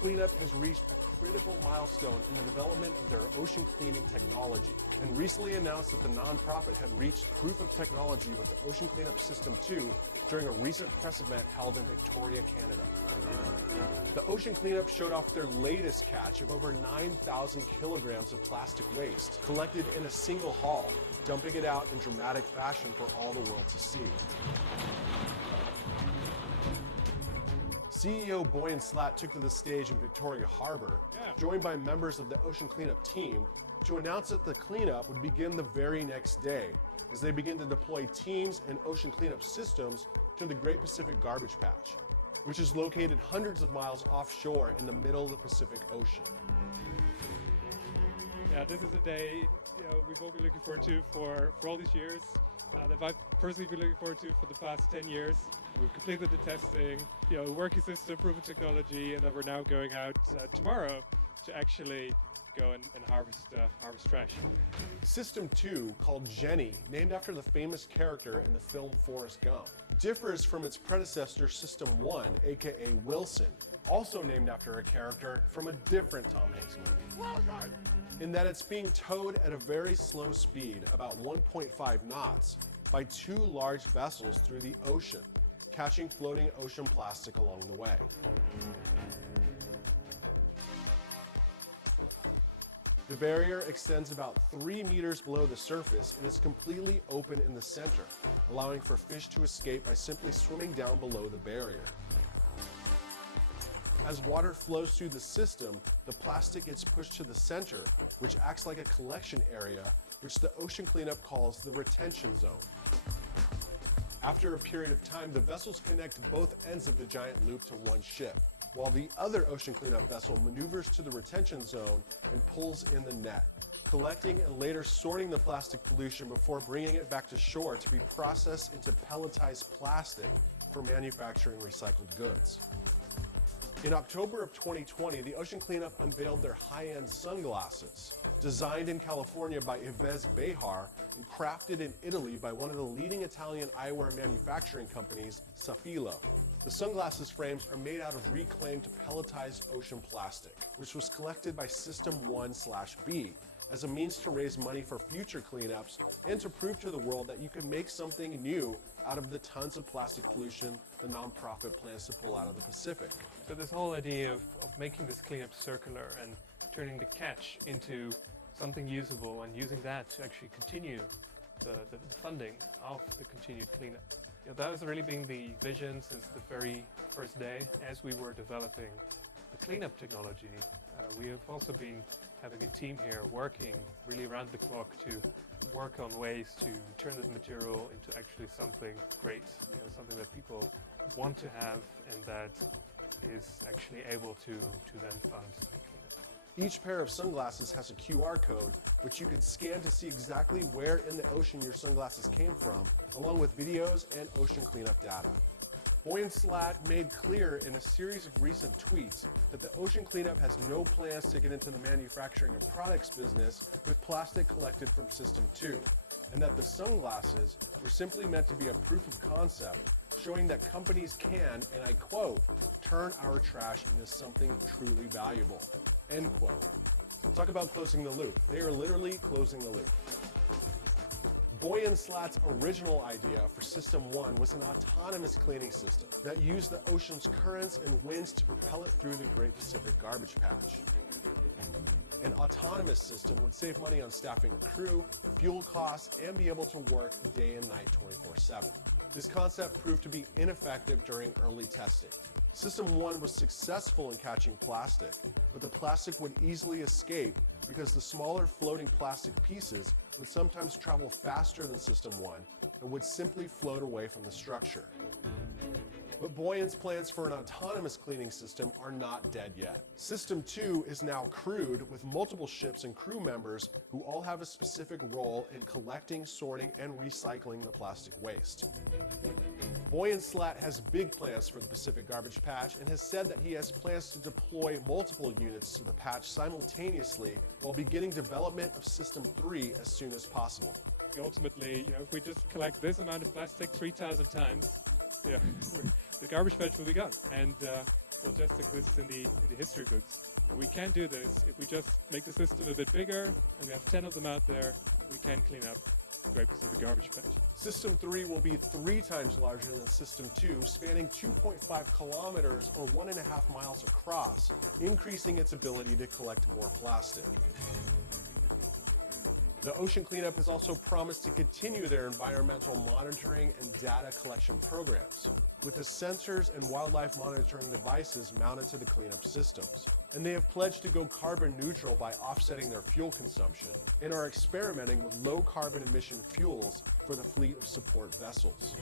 Cleanup has reached a critical milestone in the development of their ocean cleaning technology, and recently announced that the nonprofit had reached proof of technology with the Ocean Cleanup System 2 during a recent press event held in Victoria, Canada. The Ocean Cleanup showed off their latest catch of over 9,000 kilograms of plastic waste collected in a single haul, dumping it out in dramatic fashion for all the world to see. CEO Boyan Slat took to the stage in Victoria Harbour, joined by members of the Ocean Cleanup team, to announce that the cleanup would begin the very next day, as they begin to deploy teams and ocean cleanup systems to the Great Pacific Garbage Patch, which is located hundreds of miles offshore in the middle of the Pacific Ocean. Yeah, this is a day we've all been looking forward to for all these years. That I've personally been looking forward to for the past 10 years. We've completed the testing, working system, proven technology, and then we're now going out tomorrow to actually go and harvest trash. System 2, called Jenny, named after the famous character in the film Forrest Gump, differs from its predecessor System 1, aka Wilson, also named after a character from a different Tom Hanks movie, in that it's being towed at a very slow speed, about 1.5 knots, by two large vessels through the ocean, catching floating ocean plastic along the way. The barrier extends about 3 meters below the surface and is completely open in the center, allowing for fish to escape by simply swimming down below the barrier. As water flows through the system, the plastic gets pushed to the center, which acts like a collection area, which the Ocean Cleanup calls the retention zone. After a period of time, the vessels connect both ends of the giant loop to one ship, while the other Ocean Cleanup vessel maneuvers to the retention zone and pulls in the net, collecting and later sorting the plastic pollution before bringing it back to shore to be processed into pelletized plastic for manufacturing recycled goods. In October of 2020, the Ocean Cleanup unveiled their high-end sunglasses, designed in California by Yves Behar and crafted in Italy by one of the leading Italian eyewear manufacturing companies, Safilo. The sunglasses frames are made out of reclaimed pelletized ocean plastic, which was collected by System 1/B as a means to raise money for future cleanups and to prove to the world that you can make something new out of the tons of plastic pollution the nonprofit plans to pull out of the Pacific. So this whole idea of making this cleanup circular and turning the catch into something usable and using that to actually continue the funding of the continued cleanup. That has really been the vision since the very first day as we were developing the cleanup technology. We have also been having a team here working really around the clock to work on ways to turn this material into actually something great, something that people want to have and that is actually able to then fund the cleanup. Each pair of sunglasses has a QR code, which you can scan to see exactly where in the ocean your sunglasses came from, along with videos and ocean cleanup data. Boyan Slat made clear in a series of recent tweets that the Ocean Cleanup has no plans to get into the manufacturing of products business with plastic collected from System 2, and that the sunglasses were simply meant to be a proof of concept, showing that companies can, and I quote, turn our trash into something truly valuable, end quote. Talk about closing the loop. They are literally closing the loop. Boyan Slat's original idea for System 1 was an autonomous cleaning system that used the ocean's currents and winds to propel it through the Great Pacific Garbage Patch. An autonomous system would save money on staffing a crew, fuel costs, and be able to work day and night 24/7. This concept proved to be ineffective during early testing. System 1 was successful in catching plastic, but the plastic would easily escape because the smaller floating plastic pieces would sometimes travel faster than System 1 and would simply float away from the structure. But Boyan's plans for an autonomous cleaning system are not dead yet. System 2 is now crewed with multiple ships and crew members who all have a specific role in collecting, sorting, and recycling the plastic waste. Boyan Slat has big plans for the Pacific Garbage Patch and has said that he has plans to deploy multiple units to the patch simultaneously while beginning development of System 3 as soon as possible. Ultimately, if we just collect this amount of plastic 3,000 times, the garbage patch will be gone, and will just exist in the history books. And we can do this if we just make the system a bit bigger, and we have 10 of them out there. We can clean up the Great Pacific Garbage Patch. System 3 will be 3 times larger than System 2, spanning 2.5 kilometers or 1.5 miles across, increasing its ability to collect more plastic. The Ocean Cleanup has also promised to continue their environmental monitoring and data collection programs, with the sensors and wildlife monitoring devices mounted to the cleanup systems. And they have pledged to go carbon neutral by offsetting their fuel consumption, and are experimenting with low carbon emission fuels for the fleet of support vessels.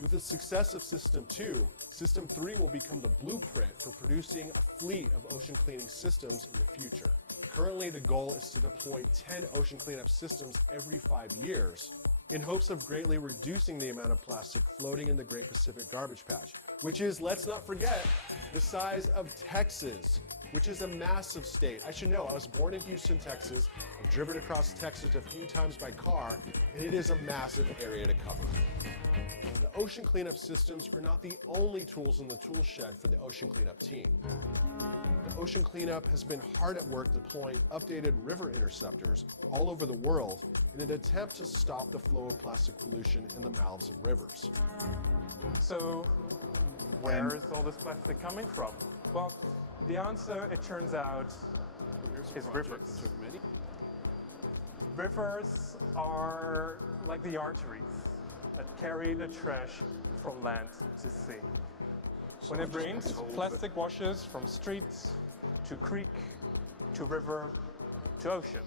With the success of System 2, System 3 will become the blueprint for producing a fleet of ocean cleaning systems in the future. Currently, the goal is to deploy 10 ocean cleanup systems every 5 years, in hopes of greatly reducing the amount of plastic floating in the Great Pacific Garbage Patch, which is, let's not forget, the size of Texas, which is a massive state. I should know, I was born in Houston, Texas. I've driven across Texas a few times by car, and it is a massive area to cover. The ocean cleanup systems are not the only tools in the tool shed for the ocean cleanup team. The Ocean Cleanup has been hard at work deploying updated river interceptors all over the world in an attempt to stop the flow of plastic pollution in the mouths of rivers. So, where is all this plastic coming from? Well, the answer, it turns out, is rivers. Rivers are like the arteries that carry the trash from land to sea. When it rains, plastic washes from streets to creek to river to ocean.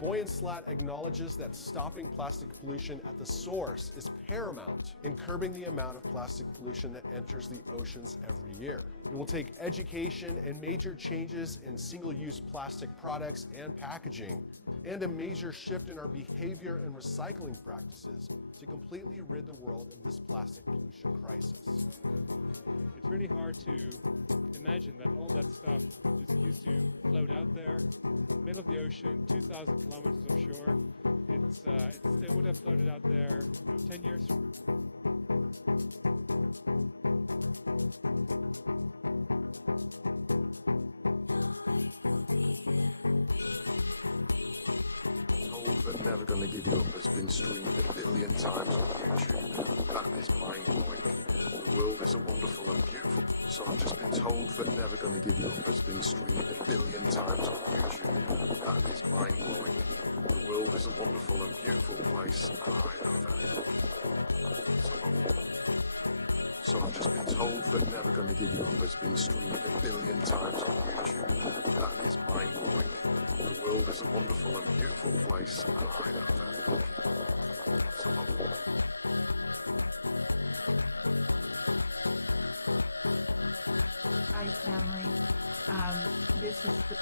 Boy & Slat acknowledges that stopping plastic pollution at the source is paramount in curbing the amount of plastic pollution that enters the oceans every year. It will take education and major changes in single-use plastic products and packaging, and a major shift in our behavior and recycling practices to completely rid the world of this plastic pollution crisis. It's really hard to imagine that all that stuff just used to float out there, middle of the ocean, 2,000 kilometers offshore. It still would have floated out there 10 years from But Never Gonna Give You Up has been streamed 1 billion times on YouTube. That is mind-blowing. The world is a wonderful and beautiful. So I've just been told that Never Gonna Give You Up has been streamed 1 billion times on YouTube. That is mind-blowing. The world is a wonderful and beautiful place, and I am very lucky. So I've just been told that Never Gonna Give You Up has been streamed 1 billion times on YouTube. That is mind-blowing. The world is a wonderful and beautiful place, and I am very lucky. So Hi, family. This is the...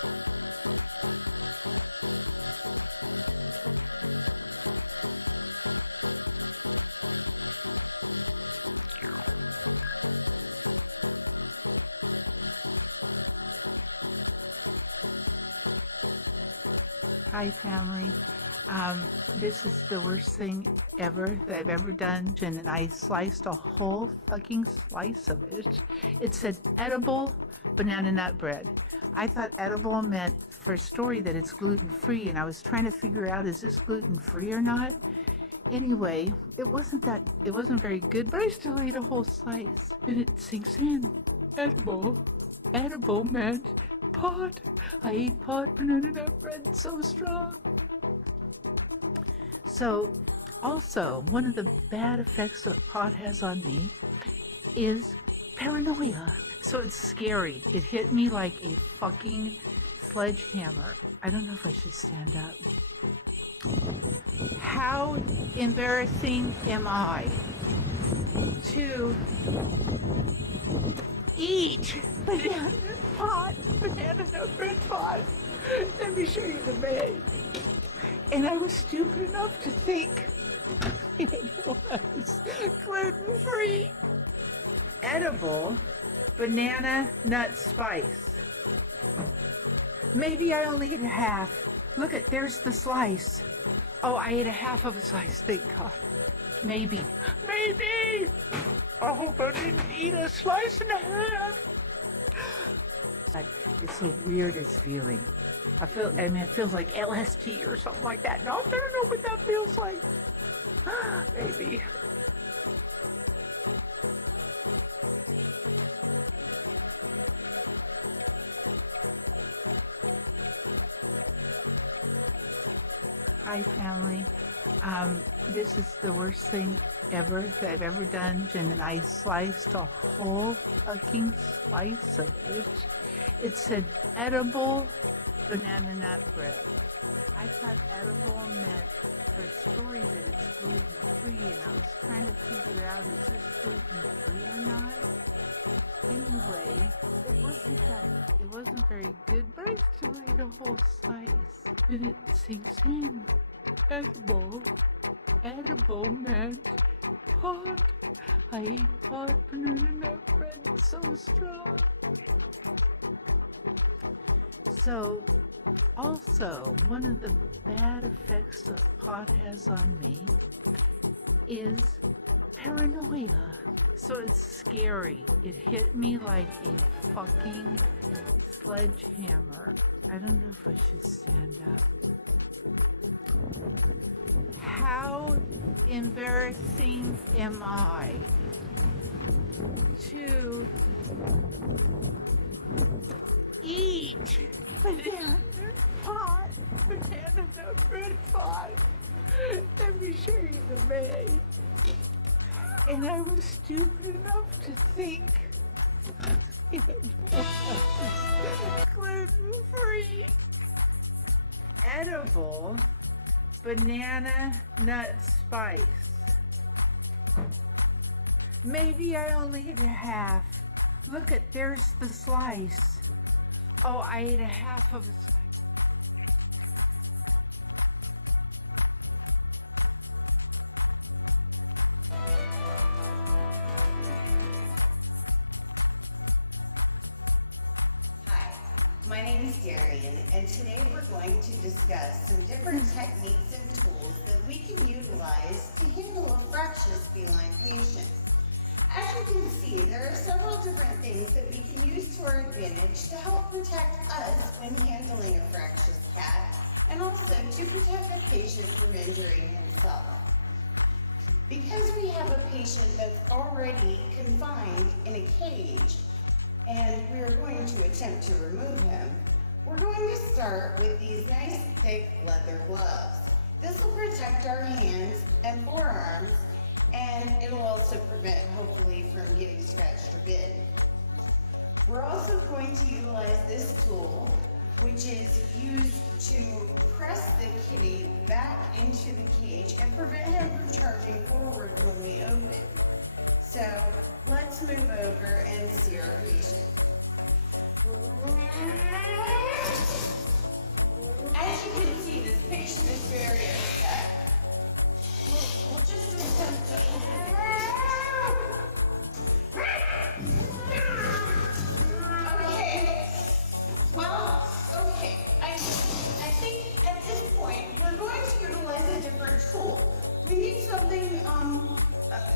Hi, family. This is the worst thing ever that I've ever done, and I sliced a whole fucking slice of it. It said edible banana nut bread. I thought edible meant for a story that it's gluten-free, and I was trying to figure out, is this gluten-free or not? Anyway, it wasn't very good, but I still ate a whole slice, and it sinks in. Edible meant pot. I ate pot banana nut bread, so strong. So, also, one of the bad effects that pot has on me is paranoia. So it's scary. It hit me like a fucking sledgehammer. I don't know if I should stand up. How embarrassing am I to eat banana nut bread pot? Let me show you the bag. And I was stupid enough to think it was gluten-free. Edible banana nut spice. Maybe I only ate a half. Look there's the slice. Oh, I ate a half of a slice, thank God. Maybe. I hope I didn't eat a slice and a half. It's the weirdest feeling. It feels like LSD or something like that. No, I don't know what that feels like. Maybe. Hi, family. This is the worst thing ever that I've ever done, and I sliced a whole fucking slice of it. It said edible banana nut bread. I thought edible meant for a story that it's gluten-free, and I was trying to figure out, is this gluten-free or not? Anyway, it wasn't very good, but I still ate a whole slice. And it sinks in. Edible meant pot. I ate pot banana nut bread, so strong. So, also, one of the bad effects that pot has on me is paranoia. So it's scary. It hit me like a fucking sledgehammer. I don't know if I should stand up. How embarrassing am I to eat banana nut bread pot? Let me show you the bag. And I was stupid enough to think it was gluten-free, edible banana nut spice. Maybe I only ate a half. Look at, there's the slice. Oh, I ate a half of a slice. My name is Darian, and today we're going to discuss some different techniques and tools that we can utilize to handle a fractious feline patient. As you can see, there are several different things that we can use to our advantage to help protect us when handling a fractious cat, and also to protect the patient from injuring himself. Because we have a patient that's already confined in a cage, and we are going to attempt to remove him, we're going to start with these nice thick leather gloves. This will protect our hands and forearms, and it'll also prevent, hopefully, from getting scratched or bitten. We're also going to utilize this tool, which is used to press the kitty back into the cage and prevent him from charging forward when we open. So let's move over and see our patient. As you can see, this patient is very upset. We'll just attempt to open Okay. Well, okay. I think at this point, we're going to utilize a different tool. We need something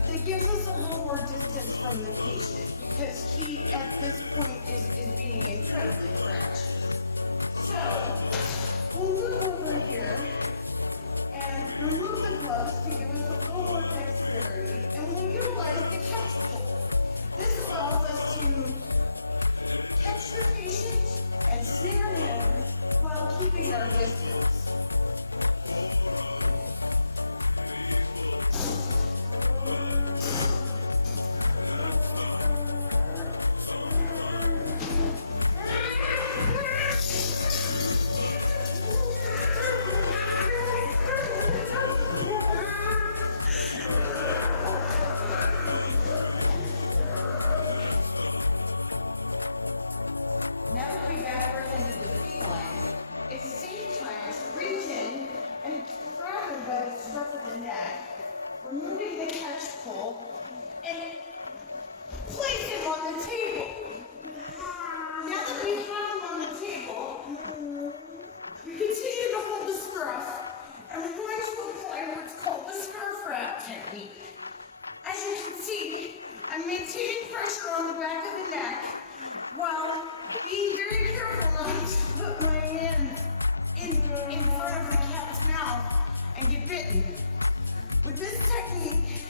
that gives us a little more distance from the patient, because he, at this point, is being incredibly fractious. So, we'll move over here and remove the gloves to give us a little more dexterity, and we'll utilize the catch pole. This allows us to catch the patient and snare him while keeping our distance. and get bitten. With this technique,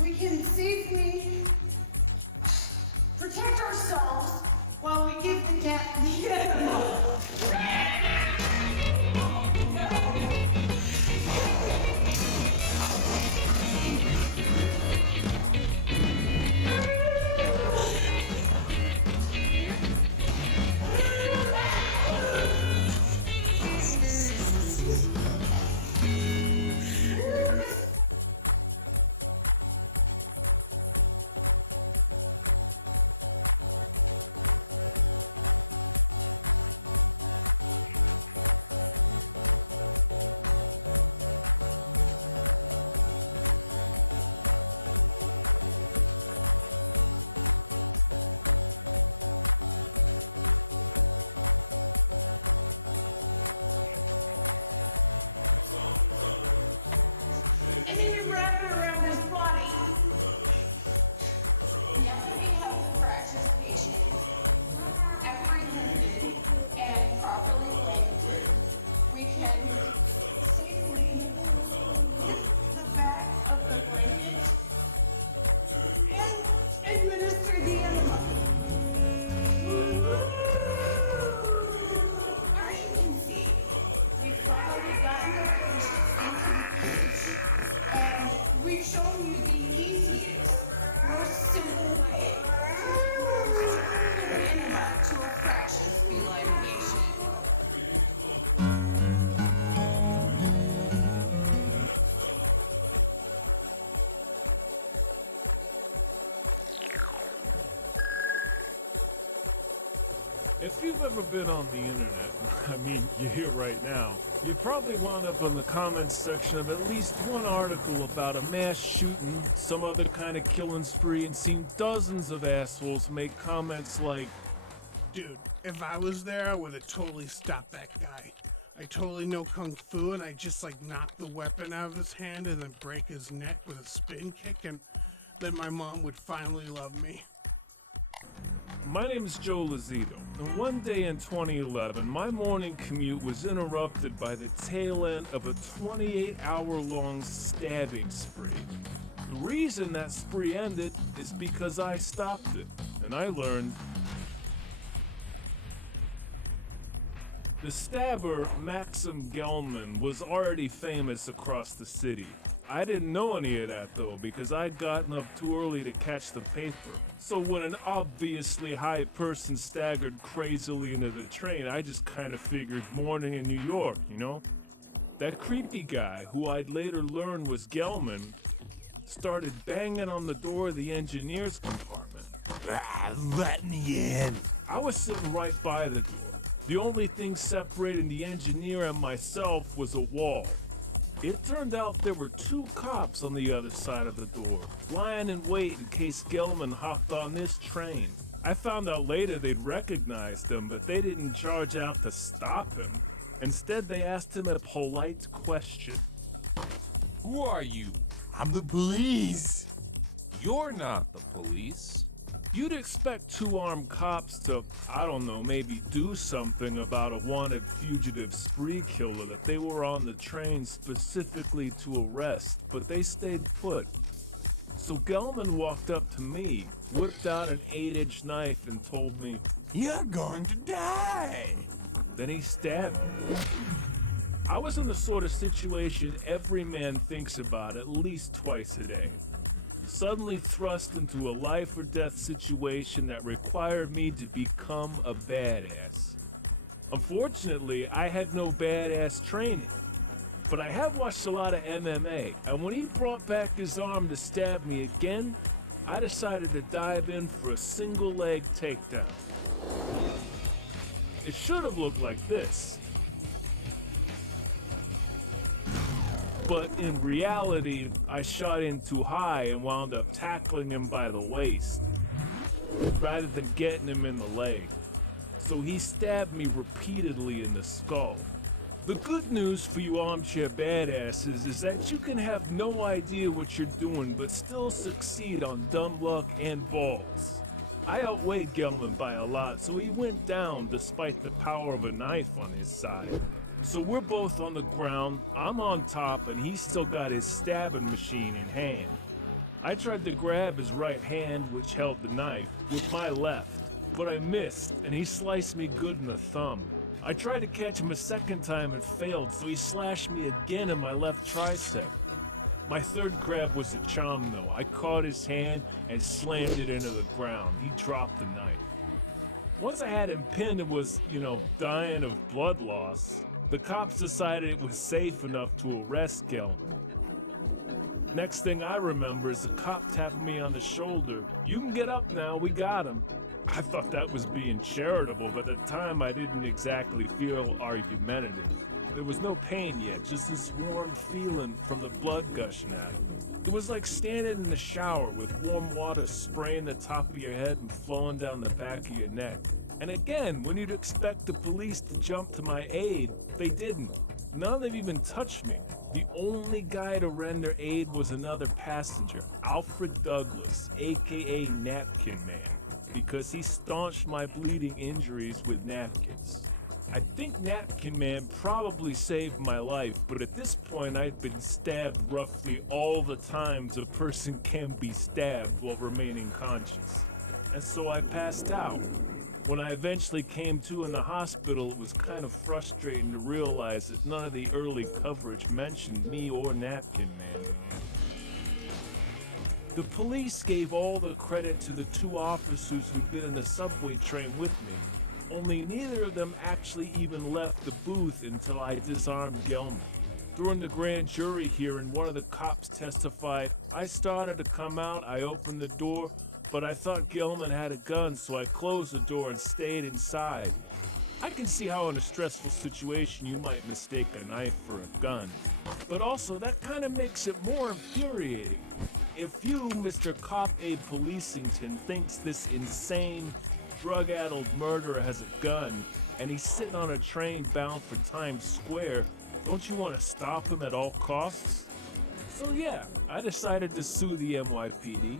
we can safely protect ourselves while we give the cat the animal. And then you wrap it around his body. Now that we have the fractious patient apprehended and properly blanketed, we can safely lift the back of the blanket and administer the enema. As you can see, we've finally gotten the patient into the cage. And we've shown you the easiest, most simple way to administer an enema to a fractious feline patient. If you've ever been on the internet, I mean, you're here right now, you probably wound up in the comments section of at least one article about a mass shooting, some other kind of killing spree, and seen dozens of assholes make comments like, Dude, if I was there, I would have totally stopped that guy. I totally know Kung Fu, and I just knock the weapon out of his hand and then break his neck with a spin kick, and then my mom would finally love me. My name is Joe Lazito, and one day in 2011, my morning commute was interrupted by the tail end of a 28-hour-long stabbing spree. The reason that spree ended is because I stopped it, and I learned the stabber, Maxim Gelman, was already famous across the city. I didn't know any of that though, because I'd gotten up too early to catch the paper. So when an obviously high person staggered crazily into the train, I just kind of figured morning in New York, you know? That creepy guy, who I'd later learn was Gelman, started banging on the door of the engineer's compartment. Let me in. I was sitting right by the door. The only thing separating the engineer and myself was a wall. It turned out there were two cops on the other side of the door, lying in wait in case Gelman hopped on this train. I found out later they'd recognized him, but they didn't charge out to stop him. Instead, they asked him a polite question. Who are you? I'm the police. You're not the police. You'd expect two armed cops to, I don't know, maybe do something about a wanted fugitive spree killer that they were on the train specifically to arrest, but they stayed put. So Gelman walked up to me, whipped out an 8-inch knife and told me, You're going to die. Then he stabbed me. I was in the sort of situation every man thinks about at least twice a day. Suddenly thrust into a life or death situation that required me to become a badass. Unfortunately, I had no badass training, but I have watched a lot of MMA, and when he brought back his arm to stab me again, I decided to dive in for a single leg takedown. It should have looked like this. But in reality, I shot in too high and wound up tackling him by the waist, rather than getting him in the leg. So he stabbed me repeatedly in the skull. The good news for you armchair badasses is that you can have no idea what you're doing but still succeed on dumb luck and balls. I outweighed Gelman by a lot, so he went down despite the power of a knife on his side. So we're both on the ground, I'm on top, and he's still got his stabbing machine in hand. I tried to grab his right hand, which held the knife, with my left, but I missed, and he sliced me good in the thumb. I tried to catch him a second time and failed, so he slashed me again in my left tricep. My third grab was a charm, though. I caught his hand and slammed it into the ground. He dropped the knife. Once I had him pinned and was, dying of blood loss, the cops decided it was safe enough to arrest Gelman. Next thing I remember is the cop tapping me on the shoulder. "You can get up now, we got him." I thought that was being charitable, but at the time I didn't exactly feel argumentative. There was no pain yet, just this warm feeling from the blood gushing out of me. It was like standing in the shower with warm water spraying the top of your head and flowing down the back of your neck. And again, when you'd expect the police to jump to my aid, they didn't. None of them even touched me. The only guy to render aid was another passenger, Alfred Douglas, aka Napkin Man, because he staunched my bleeding injuries with napkins. I think Napkin Man probably saved my life, but at this point I'd been stabbed roughly all the times a person can be stabbed while remaining conscious. And so I passed out. When I eventually came to in the hospital, it was kind of frustrating to realize that none of the early coverage mentioned me or Napkin Man. The police gave all the credit to the two officers who'd been in the subway train with me, only neither of them actually even left the booth until I disarmed Gelman. During the grand jury hearing, one of the cops testified, "I started to come out, I opened the door, but I thought Gelman had a gun, so I closed the door and stayed inside." I can see how in a stressful situation you might mistake a knife for a gun, but also that kind of makes it more infuriating. If you, Mr. Cop Abe Policington, thinks this insane, drug-addled murderer has a gun, and he's sitting on a train bound for Times Square, don't you want to stop him at all costs? So yeah, I decided to sue the NYPD.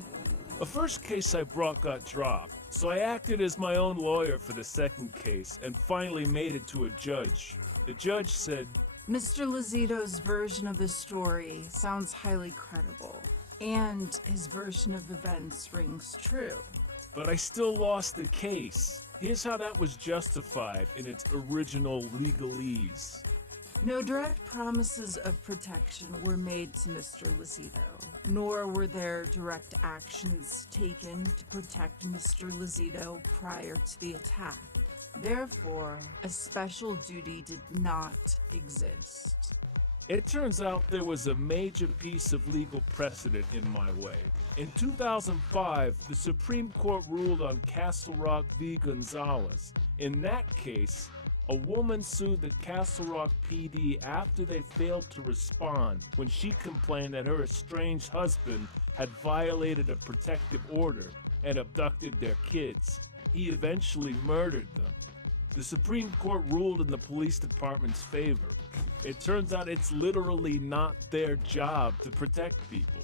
The first case I brought got dropped, so I acted as my own lawyer for the second case and finally made it to a judge. The judge said, "Mr. Lozito's version of the story sounds highly credible, and his version of events rings true." but I still lost the case. Here's how that was justified in its original legalese. No direct promises of protection were made to Mr. Lozito, nor were there direct actions taken to protect Mr. Lozito prior to the attack. Therefore, a special duty did not exist. It turns out there was a major piece of legal precedent in my way. In 2005, the Supreme Court ruled on Castle Rock v. Gonzalez. In that case, a woman sued the Castle Rock PD after they failed to respond when she complained that her estranged husband had violated a protective order and abducted their kids. He eventually murdered them. The Supreme Court ruled in the police department's favor. It turns out it's literally not their job to protect people.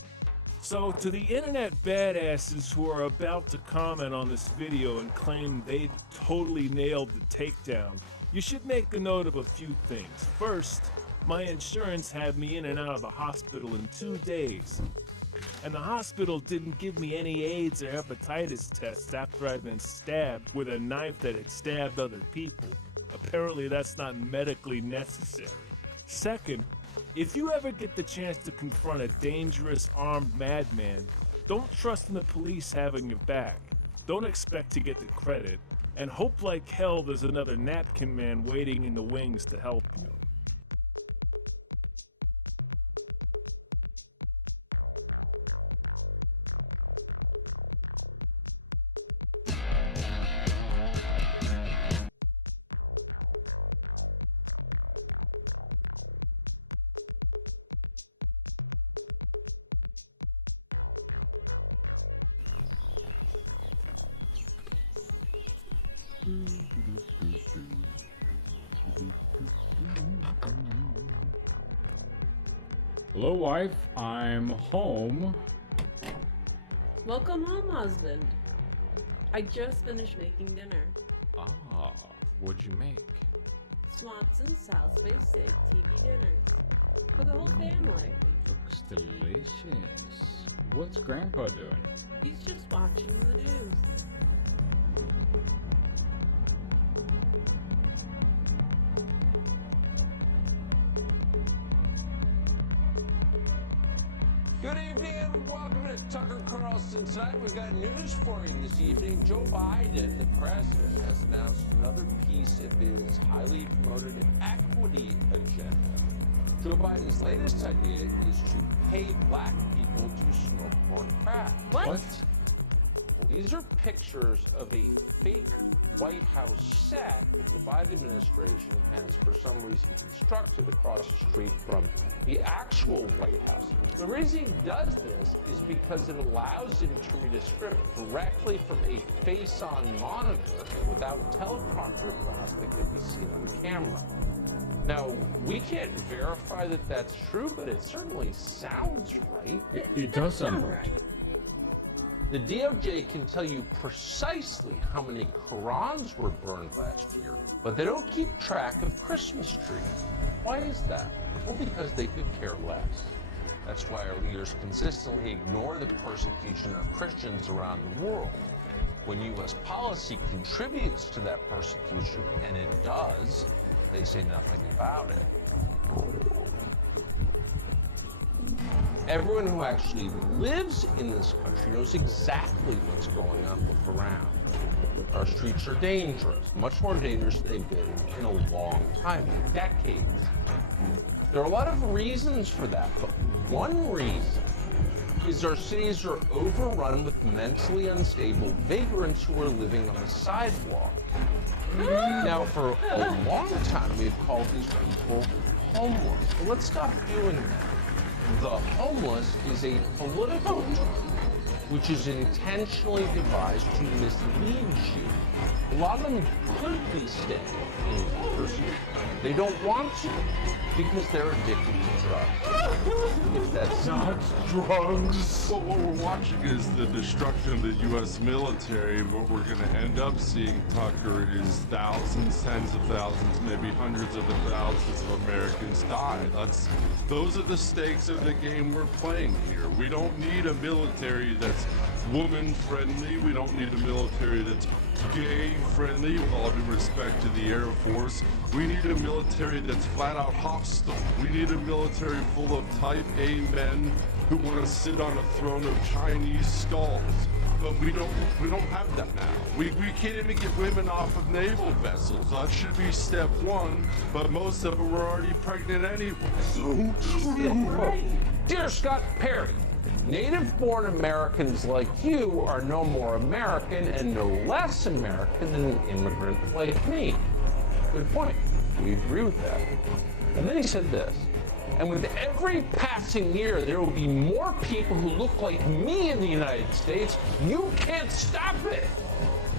So to the internet badasses who are about to comment on this video and claim they totally nailed the takedown, you should make a note of a few things. First, my insurance had me in and out of the hospital in 2 days. And the hospital didn't give me any AIDS or hepatitis tests after I'd been stabbed with a knife that had stabbed other people. Apparently that's not medically necessary. Second, if you ever get the chance to confront a dangerous armed madman, don't trust in the police having your back. Don't expect to get the credit, and hope like hell there's another napkin man waiting in the wings to help you. Hello, wife. I'm home. Welcome home, husband. I just finished making dinner. Ah, what'd you make? Swanson South Bay Steak TV dinners for the whole family. Looks delicious. What's Grandpa doing? He's just watching the news. Good evening and welcome to Tucker Carlson Tonight. We've got news for you this evening. Joe Biden, the president, has announced another piece of his highly promoted equity agenda. Joe Biden's latest idea is to pay black people to smoke more crack. What? Well, these are pictures of a fake White House set that the Biden administration has, for some reason, constructed across the street from the actual White House. The reason he does this is because it allows him to read a script directly from a face-on monitor without teleprompter glass that can be seen on camera. Now, we can't verify that that's true, but it certainly sounds right. It does sound right. The DOJ can tell you precisely how many Qurans were burned last year, but they don't keep track of Christmas trees. Why is that? Well, because they could care less. That's why our leaders consistently ignore the persecution of Christians around the world. When U.S. policy contributes to that persecution, and it does, they say nothing about it. Everyone who actually lives in this country knows exactly what's going on with around. Our streets are dangerous, much more dangerous than they've been in a long time, decades. There are a lot of reasons for that, but one reason is our cities are overrun with mentally unstable vagrants who are living on the sidewalk. Now, for a long time, we've called these people homeless. But let's stop doing that. The homeless is a political term which is intentionally devised to mislead you. A lot of them could be staying indoors. They don't want to because they're addicted to drugs. If that's not drugs. Well, what we're watching is the destruction of the U.S. military. What we're going to end up seeing, Tucker, is thousands, tens of thousands, maybe hundreds of thousands of Americans die. Those are the stakes of the game we're playing here. We don't need a military that's woman-friendly. We don't need a military that's gay-friendly, with all due respect to the Air Force. We need a military that's flat-out hostile. We need a military full of type A men who want to sit on a throne of Chinese skulls. But we don't have that now. We can't even get women off of naval vessels. That should be step one, but most of them were already pregnant anyway. Dear Scott Perry, native-born Americans like you are no more American and no less American than an immigrant like me. Good point. We agree with that. And then he said this, and with every passing year, there will be more people who look like me in the United States. You can't stop it.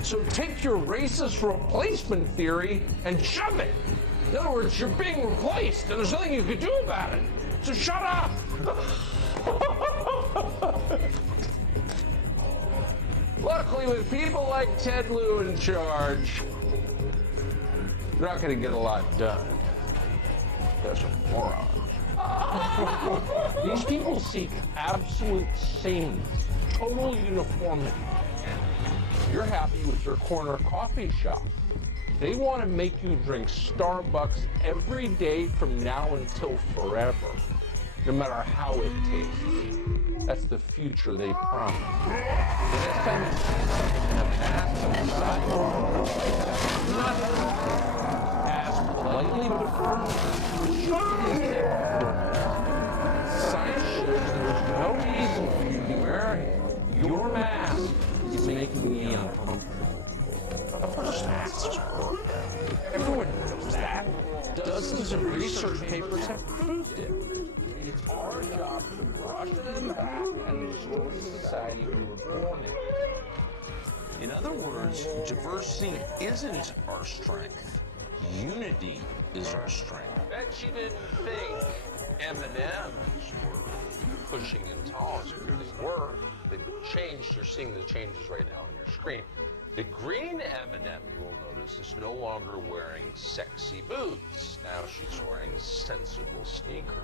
So take your racist replacement theory and shove it. In other words, you're being replaced, and there's nothing you can do about it. So shut up. Luckily, with people like Ted Lieu in charge, you're not going to get a lot done. That's a moron. These people seek absolute sameness, total uniformity. You're happy with your corner coffee shop. They want to make you drink Starbucks every day from now until forever, no matter how it tastes. That's the future they promise. The next time you see something in a massive sidewalk, not as politely but firmly, science shows there's no reason for you to be wearing your mask is making me uncomfortable. Of course, masks work. Everyone knows that. Dozens of research papers have proved it. It's our job to brush them back and restore the society we were born in. In other words, diversity isn't our strength. Unity is our strength. Bet you didn't think M&Ms were pushing intolerance, but they were. They've changed. You're seeing the changes right now on your screen. The green M&M, you will notice, is no longer wearing sexy boots. Now she's wearing sensible sneakers.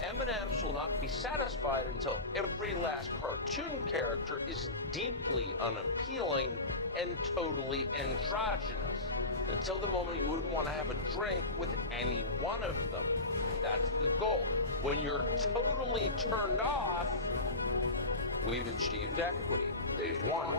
M&Ms will not be satisfied until every last cartoon character is deeply unappealing and totally androgynous. Until the moment you wouldn't want to have a drink with any one of them. That's the goal. When you're totally turned off, we've achieved equity. Stage one.